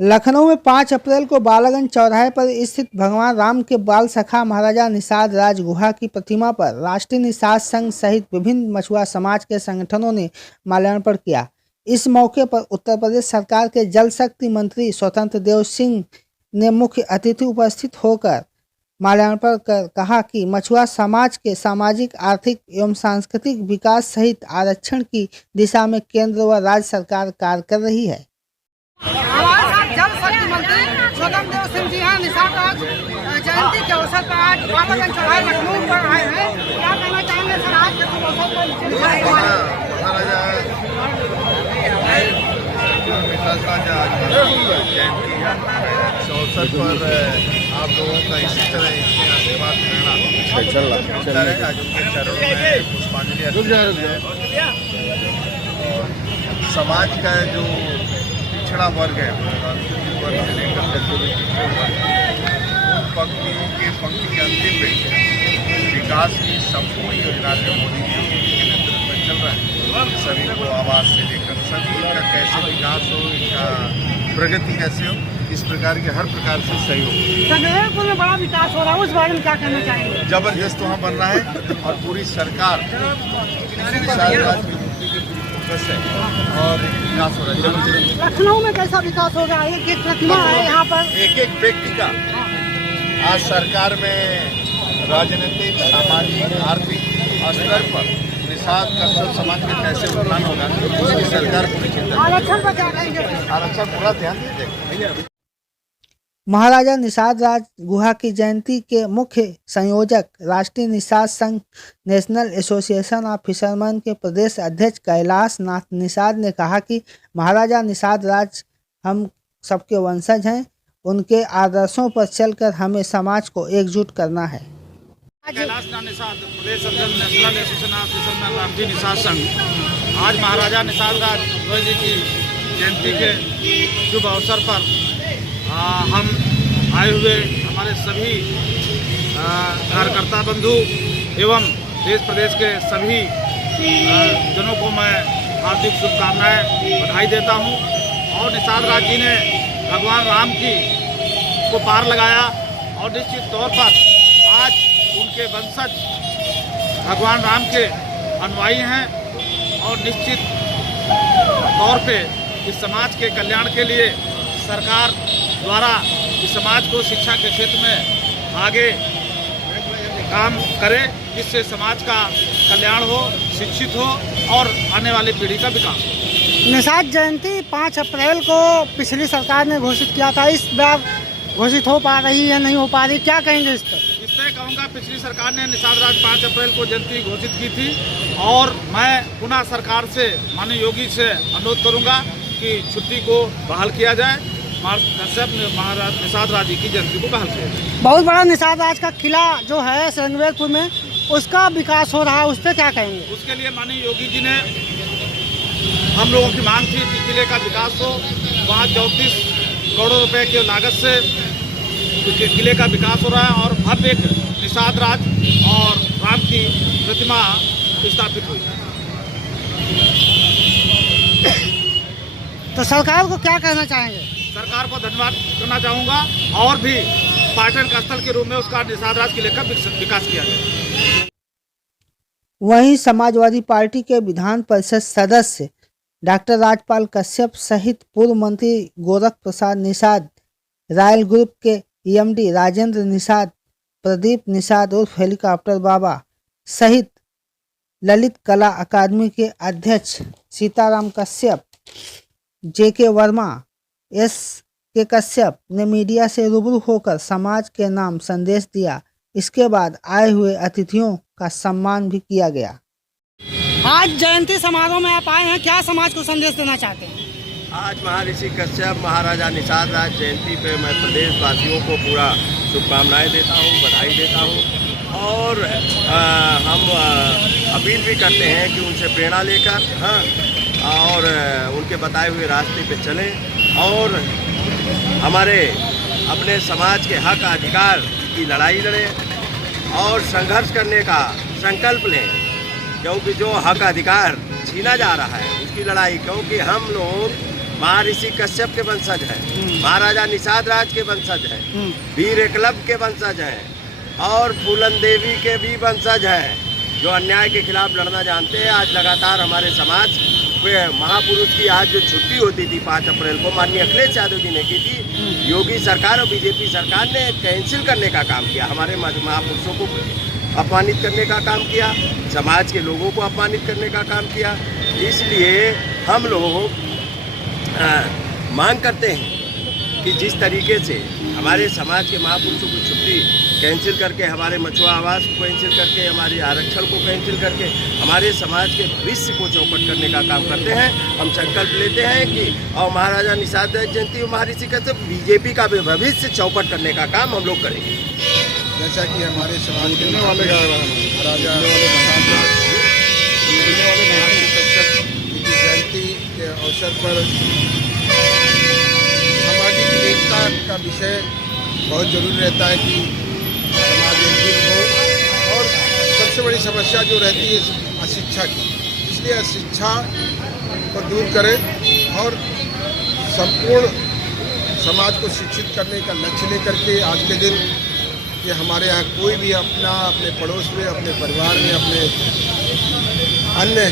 लखनऊ में 5 अप्रैल को बालागंज चौराहे पर स्थित भगवान राम के बाल सखा महाराजा निषाद राज गुहा की प्रतिमा पर राष्ट्रीय निषाद संघ सहित विभिन्न मछुआ समाज के संगठनों ने माल्यार्पण किया। इस मौके पर उत्तर प्रदेश सरकार के जल शक्ति मंत्री स्वतंत्र देव सिंह ने मुख्य अतिथि उपस्थित होकर माल्यार्पण कर कहा कि मछुआ समाज के सामाजिक, आर्थिक एवं सांस्कृतिक विकास सहित आरक्षण की दिशा में केंद्र व राज्य सरकार कार्य कर रही है। हमारे साथ जल शक्ति मंत्री स्वतंत्र देव सिंह जी हैं। निषाद राज जयंती के अवसर पर आज बालागंज चौराहे लखनऊ पर आए हैं। क्या कहना चाहेंगे सर आज के शुभ अवसर पर? महाराजा निषाद राज जयंती इस अवसर पर आप लोगों का इसी तरह इसमें आशीर्वाद रहना है। आज उनके चरणों में पुष्पांजलि अर्पित है। और समाज का जो पिछड़ा वर्ग है, वर्ग से लेकर उन पंक्तियों के अंतिम में विकास की संपूर्ण योजना जो मोदी जी के नेतृत्व में चल रहा है, सभी को आवास से लेकर सभी का कैसे विकास हो, इनका प्रगति कैसे हो, इस प्रकार के हर प्रकार से सहयोग। जगदलपुर में बड़ा विकास हो रहा है, उस बारे में क्या कहना चाहेंगे? जबरदस्त वहाँ बन रहा है और पूरी सरकार और विकास हो रहा है। लखनऊ में कैसा विकास हो रहा है? एक प्रतिमा है यहाँ पर, एक व्यक्ति का आज सरकार में राजनीतिक, सामाजिक, आर्थिक स्तर पर निषाद का सब समाज में कैसे उत्थान होगा, इसकी सरकार पूरी चिंता। आरक्षण पर क्या कहेंगे? आरक्षण पूरा ध्यान दीजिए। महाराजा निषाद राज गुहा की जयंती के मुख्य संयोजक राष्ट्रीय निषाद संघ नेशनल एसोसिएशन ऑफ फिशरमैन के प्रदेश अध्यक्ष कैलाश नाथ निषाद ने कहा कि महाराजा निषाद राज हम सबके वंशज हैं। उनके आदर्शों पर चलकर हमें समाज को एकजुट करना है। कैलाश नाथ निषाद प्रदेश अध्यक्ष नेशनल एसोसिएशन ऑफ फिशरमैन राष्ट्रीय निषाद संघ आज महाराजा निषाद राज गुहा जी की जयंती के शुभ अवसर पर हम आए हुए हमारे सभी कार्यकर्ता बंधु एवं देश प्रदेश के सभी जनों को मैं हार्दिक शुभकामनाएं बधाई देता हूं। और निषाद राज जी ने भगवान राम को पार लगाया और निश्चित तौर पर आज उनके वंशज भगवान राम के अनुयायी हैं और निश्चित तौर पे इस समाज के कल्याण के लिए सरकार द्वारा इस समाज को शिक्षा के क्षेत्र में आगे काम करे, जिससे समाज का कल्याण हो, शिक्षित हो और आने वाली पीढ़ी का विकास हो। निषाद जयंती 5 अप्रैल को पिछली सरकार ने घोषित किया था, इस बार घोषित हो पा रही है, नहीं हो पा रही, क्या कहेंगे इस पर? इस पर कहूँगा पिछली सरकार ने निषाद राज 5 अप्रैल को जयंती घोषित की थी और मैं पुनः सरकार से माननीय योगी से अनुरोध करूँगा कि छुट्टी को बहाल किया जाए, महाराज निषाद राज जी की जयंती को बहाल किया जाए। बहुत बड़ा निषाद राज का किला जो है जगदलपुर में, उसका विकास हो रहा है, उस पर क्या कहेंगे? उसके लिए माननीय योगी जी ने हम लोगों की मांग थी कि किले का विकास हो। वहाँ 34 करोड़ रुपए की लागत से किले का विकास हो रहा है और भव्य एक निषाद राज और राम की प्रतिमा स्थापित हुई। तो सरकार को क्या कहना चाहेंगे? सरकार को धन्यवाद करना चाहूँगा और भी पर्यटन स्थल के रूप में उसका निषाद राज किले का विकास किया जाए। वहीं समाजवादी पार्टी के विधान परिषद सदस्य डॉक्टर राजपाल कश्यप सहित पूर्व मंत्री गोरख प्रसाद निषाद, रॉयल ग्रुप के एमडी राजेंद्र निषाद, प्रदीप निषाद उर्फ हेलीकॉप्टर बाबा सहित ललित कला अकादमी के अध्यक्ष सीताराम कश्यप, जेके वर्मा, एस के कश्यप ने मीडिया से रूबरू होकर समाज के नाम संदेश दिया। इसके बाद आए हुए अतिथियों का सम्मान भी किया गया। आज जयंती समारोह में आप आए हैं, क्या समाज को संदेश देना चाहते हैं? आज महर्षि कश्यप महाराजा निषाद राज जयंती पे मैं प्रदेशवासियों को पूरा शुभकामनाएं देता हूं, बधाई देता हूं और हम अपील भी करते हैं कि उनसे प्रेरणा लेकर और उनके बताए हुए रास्ते पे चलें और हमारे अपने समाज के हक अधिकार की लड़ाई लड़ें और संघर्ष करने का संकल्प लें, क्योंकि जो हक अधिकार छीना जा रहा है उसकी लड़ाई, क्योंकि हम लोग महर्षि कश्यप के वंशज हैं, महाराजा निषाद राज के वंशज हैं, वीर एकलव्य के वंशज हैं और फूलन देवी के भी वंशज हैं, जो अन्याय के खिलाफ लड़ना जानते हैं। आज लगातार हमारे समाज में महापुरुष की आज जो छुट्टी होती थी 5 अप्रैल को माननीय अखिलेश यादव जी ने की थी, योगी सरकार और बीजेपी सरकार ने कैंसिल करने का काम किया। हमारे महापुरुषों को अपमानित करने का काम किया, समाज के लोगों को अपमानित करने का काम किया। इसलिए हम लोग मांग करते हैं कि जिस तरीके से हमारे समाज के महापुरुषों की छुट्टी कैंसिल करके, हमारे मछुआ आवास को कैंसिल करके, हमारे आरक्षण को कैंसिल करके हमारे समाज के भविष्य को चौपट करने का काम करते हैं, हम संकल्प लेते हैं कि और महाराजा निषाद राज जयंती और महर्षि कश्यप बीजेपी का भविष्य चौपट करने का काम हम लोग करेंगे। जैसा कि हमारे समाज के महाराजा महर्षि कश्यप की जयंती के अवसर पर सामाजिक एकता का विषय बहुत जरूरी रहता है कि समाज एकजुट हो। और सबसे बड़ी समस्या जो रहती है अशिक्षा की, इसलिए अशिक्षा को दूर करें और संपूर्ण समाज को शिक्षित करने का लक्ष्य लेकर के आज के दिन कि हमारे यहाँ कोई भी अपने पड़ोस में, अपने परिवार में, अपने अन्य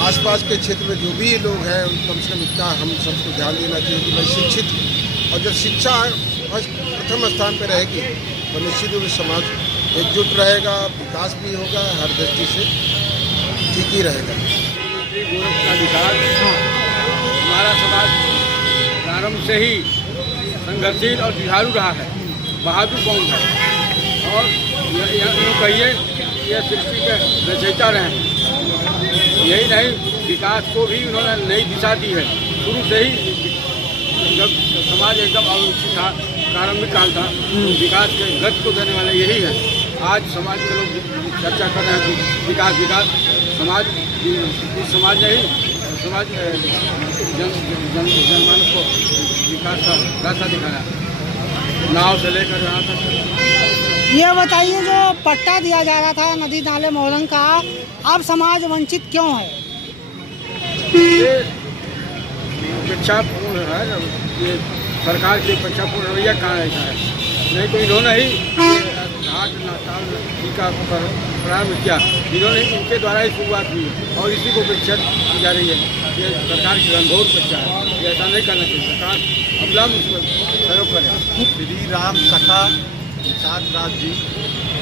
आसपास के क्षेत्र में जो भी लोग हैं कम से कम इतना हम सबको ध्यान देना चाहिए कि भाई शिक्षित, और जब शिक्षा प्रथम स्थान पर रहेगी तो निश्चित रूप से समाज एकजुट रहेगा, विकास भी होगा, हर दृष्टि से ठीक ही रहेगा। गोरख का विकास, हमारा समाज प्रारंभ से ही संघर्षशील और जुझारू रहा है, बहादुर कौन है और यूँ कहिए यह सृष्टि के रचयिता रहे हैं। यही नहीं, विकास को भी उन्होंने नई दिशा दी है। शुरू से ही जब समाज एकदम अवरुचि था, प्रारंभिक काल था, तो विकास के गति को देने वाले यही है। आज समाज के लोग चर्चा कर रहे हैं कि विकास समाज नहीं, समाज जनमानस को विकास का रास्ता दिखाया, नाव से लेकर यहाँ तक। ये बताइए, जो पट्टा दिया जा रहा था नदी नाले मोहल्लन का, अब समाज वंचित क्यों है? ये उपेक्षापूर्ण है, ये सरकार की उपेक्षापूर्ण रवैया कहाँ रहता है? नहीं तो इन्होंने ही घाट नाताल का प्रारंभ किया, इन्होंने इनके द्वारा ही शुरुआत हुई और इसी को उपेक्षा की जा रही है। ये सरकार की घनघोर उपेक्षा है, ये ऐसा नहीं करना चाहिए। सरकार अवलंब उसमें सहयोग करे। श्री राम सखा निषाद राज जी,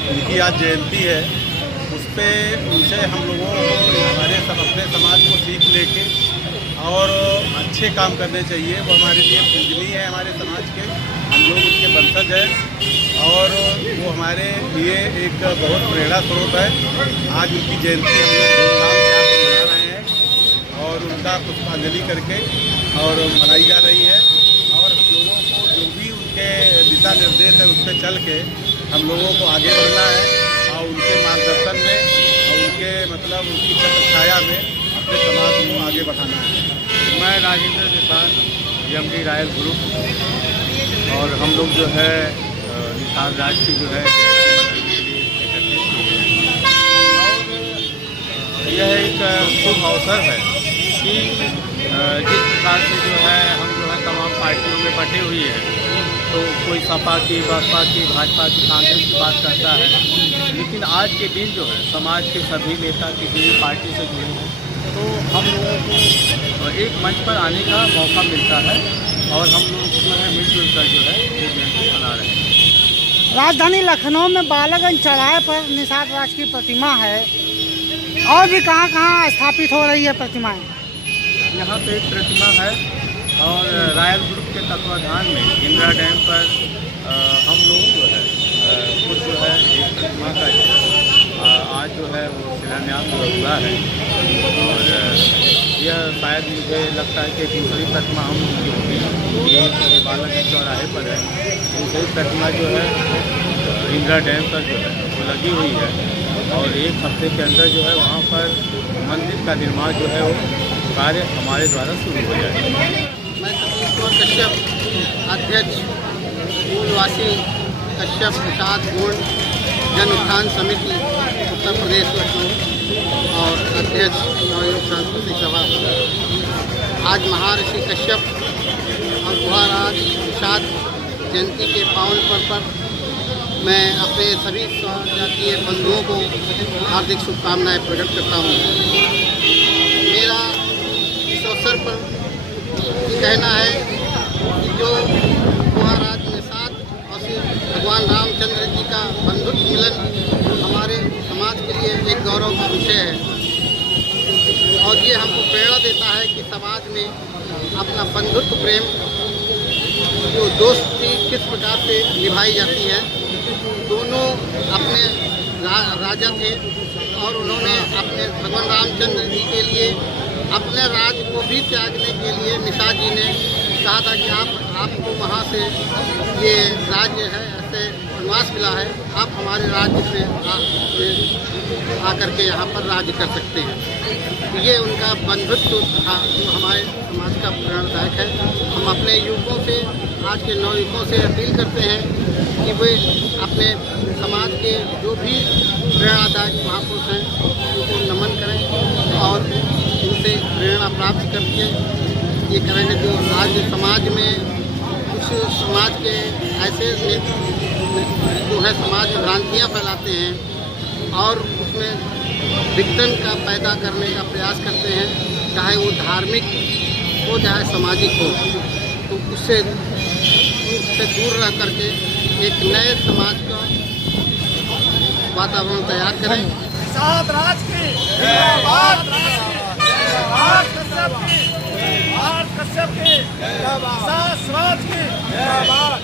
उनकी आज जयंती है, उस पर उनसे हम लोगों को हमारे अपने समाज को सीख लेके और अच्छे काम करने चाहिए। वो हमारे लिए पूजनीय है, हमारे समाज के, हम लोग उनके वंशज हैं और वो हमारे लिए एक बहुत प्रेरणा स्रोत है। आज उनकी जयंती हम लोग धूमधाम से आप मना रहे हैं और उनका पुष्पांजलि करके और मनाई जा रही है। और हम लोगों को जो भी उनके दिशा निर्देश है उस पर चल के हम लोगों को आगे बढ़ना है और उनके मार्गदर्शन में और उनके उनकी छाया में अपने समाज को आगे बढ़ाना है। मैं Rajendra Nishad, MD royal group, और हम लोग जो है निषाद राज की जो है और यह एक शुभ अवसर है कि जिस प्रकार से जो है हम जो है तमाम पार्टियों में बटे हुए हैं, तो कोई सपा की, बसपा की, भाजपा की, कांग्रेस की बात करता है, लेकिन आज के दिन जो है समाज के सभी नेता किसी भी पार्टी से जुड़े हैं, तो हम लोगों को एक मंच पर आने का मौका मिलता है और हम लोग जो है मिलजुल कर जो है ये जयंती मना रहे हैं। राजधानी लखनऊ में बालागंज चौराहे पर निषाद राज की प्रतिमा है और भी कहाँ स्थापित हो रही है प्रतिमाएं? यहाँ पे एक प्रतिमा है और रॉयल ग्रुप के तत्वाधान में इंदिरा डैम पर हम लोग जो है कुछ जो है एक प्रतिमा का आज जो है वो शिलान्यास हुआ है और यह शायद मुझे लगता है कि दूसरी प्रतिमा हम लोग की होगी, ये बालागंज चौराहे पर है। दूसरी प्रतिमा जो है इंदिरा डैम पर जो है वो लगी हुई है और एक हफ्ते के अंदर जो है वहाँ पर मंदिर का निर्माण जो है वो कार्य हमारे द्वारा शुरू हो जाएगा। मैं सतीश कुमार कश्यप, अध्यक्ष मूलवासी कश्यप निषाद गोंड जन उत्थान समिति उत्तर प्रदेश लखनऊ और अध्यक्ष नवयुग सांस्कृतिक सभा। आज महर्षि कश्यप और गुहाराज निषाद जयंती के पावन पर्व पर मैं अपने सभी जातीय बंधुओं को हार्दिक शुभकामनाएं प्रकट करता हूँ। मेरा इस अवसर पर कहना है कि जो गुहाराज निषाद और श्री भगवान रामचंद्र जी का बंधुत्व मिलन हमारे समाज के लिए एक गौरव का विषय है और ये हमको प्रेरणा देता है कि समाज में अपना बंधुत्व प्रेम जो दोस्ती किस प्रकार से निभाई जाती है। दोनों अपने राजा थे और उन्होंने अपने भगवान रामचंद्र जी के लिए अपने राज को भी त्यागने के लिए निषाद जी ने कहा था कि आपको वहाँ से ये राज्य है ऐसे वनवास मिला है, आप हमारे राज्य से आकर के यहाँ पर राज्य कर सकते हैं। ये उनका बंधुत्व था जो हमारे समाज का प्रेरणादायक है। हम अपने युवकों से, आज के नवयुवकों से अपील करते हैं कि वे अपने समाज के जो भी प्रेरणादायक महापुरुष हैं उनको नमन करें और उनसे प्रेरणा प्राप्त करके ये करेंगे जो आज समाज में कुछ समाज के ऐसे जो है समाज में भ्रांतियाँ फैलाते हैं और उसमें विघटन का पैदा करने का प्रयास करते हैं, चाहे वो धार्मिक हो चाहे सामाजिक हो। तो उससे दूर रह करके एक नए समाज का वातावरण तैयार करें। निषाद राज की जिंदाबाद, कश्यप की, निषाद राज की जिंदाबाद।